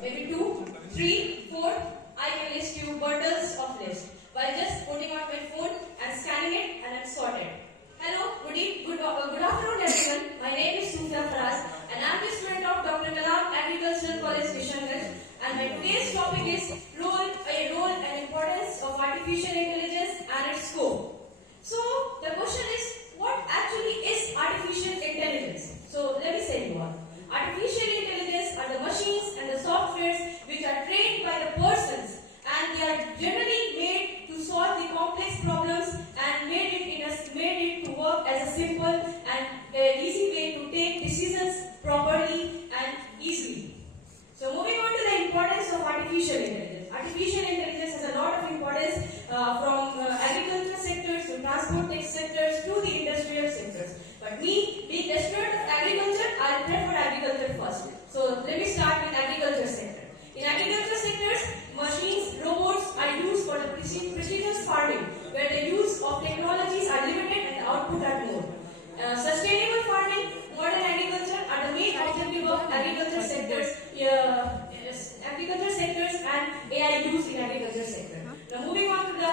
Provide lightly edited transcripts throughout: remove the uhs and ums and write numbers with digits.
maybe 2, 3, 4. I can list you bundles of lists by just putting out my phone and scanning it, and I'm sorted. Hello, good afternoon everyone. My name is Sufia Faraz and I'm the student of Dr. Kalam Agricultural College, Kishanganj, and my today's topic is role and importance of artificial intelligence and its scope. So the question is, what actually is artificial intelligence? So let me say you one. Artificial intelligence are the machines and the softwares which are trained by the persons, and they are generally made to solve the complex problems and made it to work as a simple and easy way to take decisions properly and easily. So moving on to the importance of artificial intelligence. Artificial intelligence has a lot of importance from agricultural sectors to transport tech sectors to the industrial sectors. But me, being the student of agriculture, I'll prefer agriculture first. So let me start with agriculture sector. In agriculture sectors, machines, robots are used for the precision farming, where the use of technologies are limited and the output are more. Sustainable farming, modern agriculture are the main objective of agriculture sectors and AI used in agriculture sector. Now moving on to the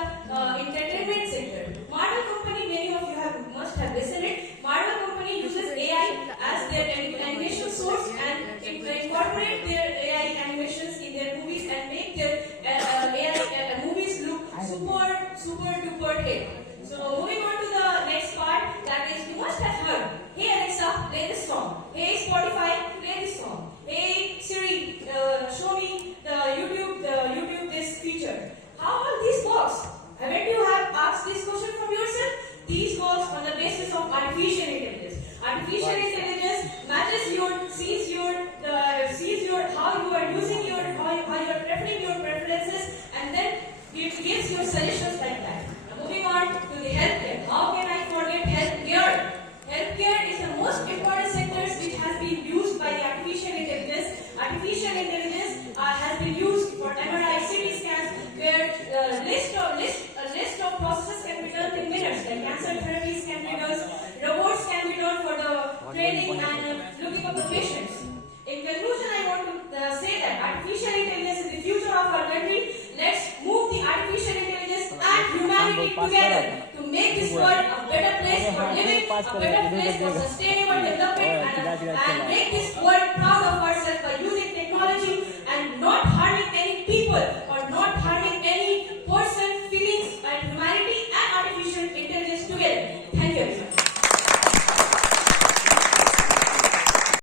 entertainment sector. Marvel company, many of you must have listened it. Marvel company uses AI as their animation source and incorporate their AI animations in their movies and make their AI movies look super duper hit. So moving on to the next part, that is, you must have heard, hey Alexa, play this song. Hey Spotify, play this song. Hey Siri, show me the YouTube this feature. How all these works? Haven't you have asked this question from yourself? These works on the basis of artificial intelligence. Artificial intelligence sees your how you are using how you are preferring your preferences, and then it gives you solutions like that. Now moving on to the healthcare. How can I forget healthcare? Healthcare is the most important sectors which has been used by the artificial intelligence. Artificial intelligence has been used for MRI, CT scans, where a list of processes can be done in minutes, like cancer therapies can be done, robots can be done for the training and looking up the patients. In conclusion, I want to say that artificial intelligence is the future of our country. Let's move the artificial intelligence and humanity together to make this world a better place for living, a better place for sustainable development, and make this